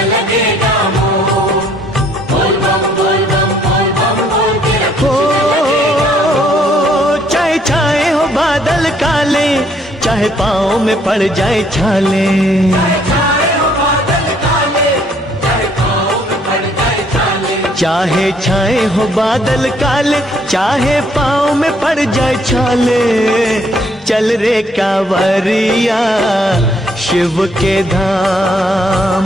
न लगेगा मोल। बोल बम बोल बम बोल बम बोल तेरा कुछ न लगेगा मोल। चाहे छाए हो बादल काले, चाहे पाँव में पड़ जाए छाले, चाहे छाए हो बादल काले, चाहे पाँव में पड़ जाए छाले। चल रे कांवरिया शिव के धाम,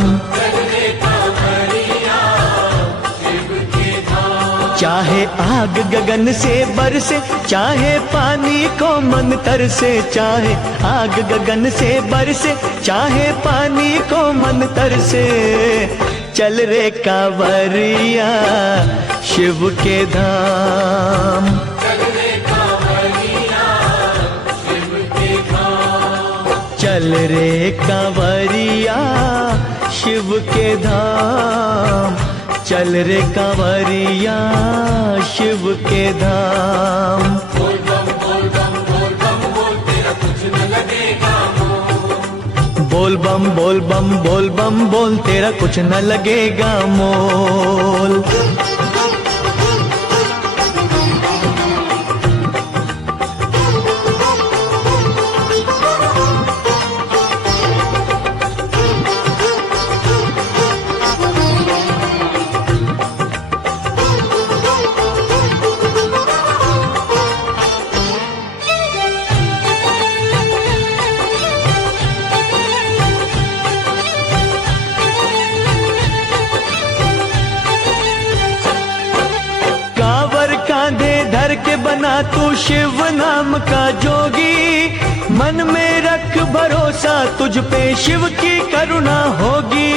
चाहे आग गगन से बरसे, चाहे पानी को मन तरसे, चाहे आग गगन से बरसे, चाहे पानी को मन तरसे। चल रे कांवरिया शिव के धाम, चल रे कांवरिया शिव के धाम। चल रे कांवरिया शिव के धाम, चल रे कांवरिया शिव के धाम। बोल बम बोल बम बोल बम बोल तेरा कुछ न लगेगा मोल। बोल बम बोल बम बोल बम बोल तेरा कुछ न लगेगा मोल। धर के बना तू शिव नाम का जोगी, मन में रख भरोसा तुझ पे शिव की करुणा होगी।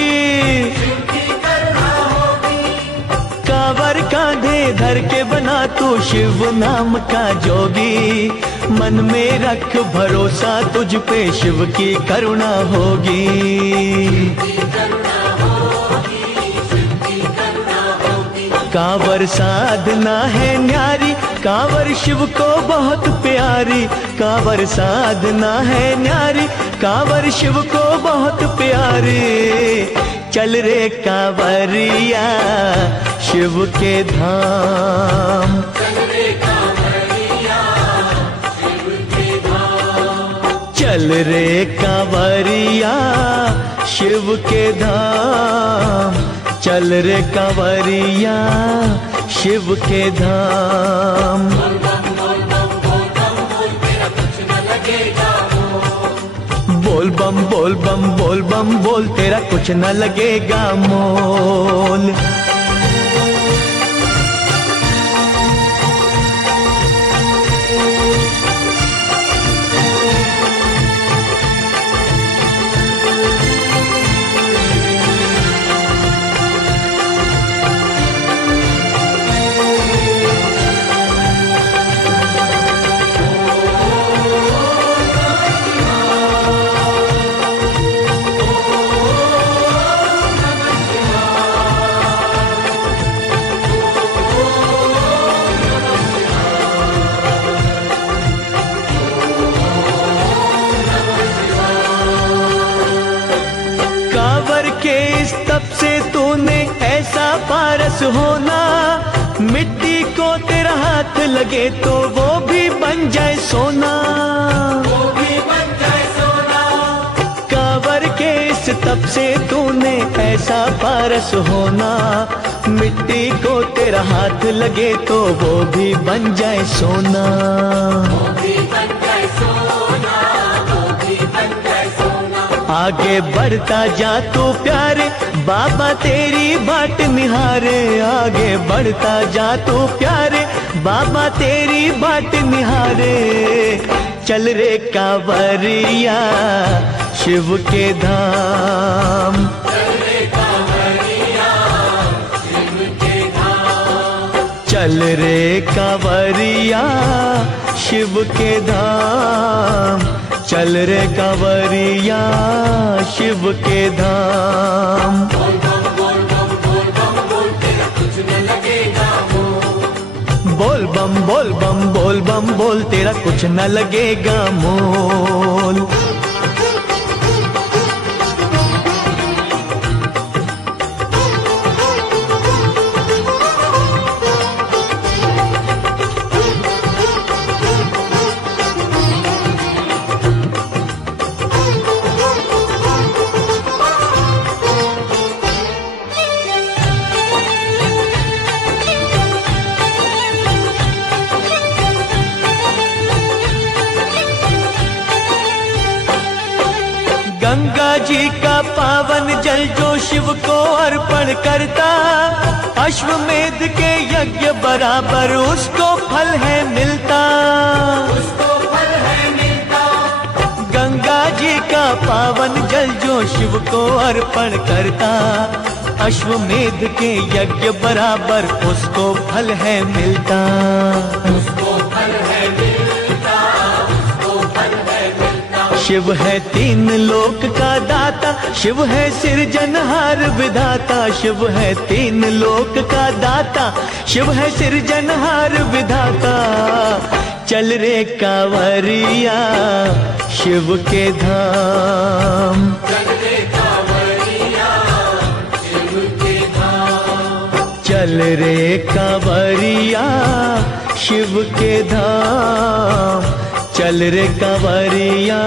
कांवर कांधे धर के बना तू शिव नाम का जोगी, मन में रख भरोसा तुझ पे शिव की करुणा होगी। कांवर साधना है न्यारी, कांवर शिव को बहुत प्यारी, कांवर साधना है न्यारी, कांवर शिव को बहुत प्यारी। चल रे कांवरिया शिव के धाम, चल रे कांवरिया शिव के धाम। चल रे कांवरिया शिव के धाम, चल रे कांवरिया शिव के धाम। बोल बम बोल बम बोल बम बोल तेरा कुछ न लगेगा मोल। बोल बम बोल बम बोल बम बोल तेरा कुछ न लगेगा मोल। तब से तूने ऐसा पारस होना, मिट्टी को तेरा हाथ लगे तो वो भी बन जाए सोना, वो भी बन जाए सोना। कांवर के इस तब से तूने ऐसा पारस होना, मिट्टी को तेरा हाथ लगे तो वो भी बन जाए सोना, वो भी बन जाए सोना, वो भी बन जाए सोना। आगे बढ़ता जा तू प्यारे बाबा तेरी बाट निहारे, आगे बढ़ता जा तू प्यारे बाबा तेरी बाट निहारे। चल रे कांवरिया शिव के धाम, चल रे कांवरिया शिव के धाम। चल रे कांवरिया शिव के धाम, चल रे कांवरिया शिव के धाम। बोल बम बोल बम बोल बम बोल तेरा कुछ न लगेगा मोल। बोल बम बोल बम बोल बम बोल तेरा कुछ न लगेगा मोल। गंगा जी का पावन जल जो शिव को अर्पण करता, अश्वमेध के यज्ञ बराबर उसको फल है मिलता। उसको फल है मिलता। गंगा जी का पावन जल जो शिव को अर्पण करता, अश्वमेध के यज्ञ बराबर उसको फल है मिलता। उसको फल है मिलता। उसको फल है मिलता। शिव है तीन लोक का दाता, शिव है सिरजनहार विधाता। शिव है तीन लोक का दाता, शिव है सिरजनहार विधाता। चल रे कांवरिया शिव के धाम, चल रे कांवरिया शिव के धाम। चल रे कांवरिया शिव के धाम, चल रे कांवरिया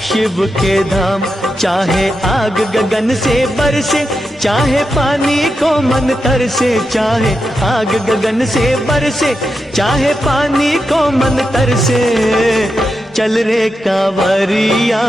शिव के धाम। चाहे आग गगन से बरसे, चाहे पानी को मन तरसे। चाहे आग गगन से बरसे, चाहे पानी को मन तरसे। चल रे कांवरिया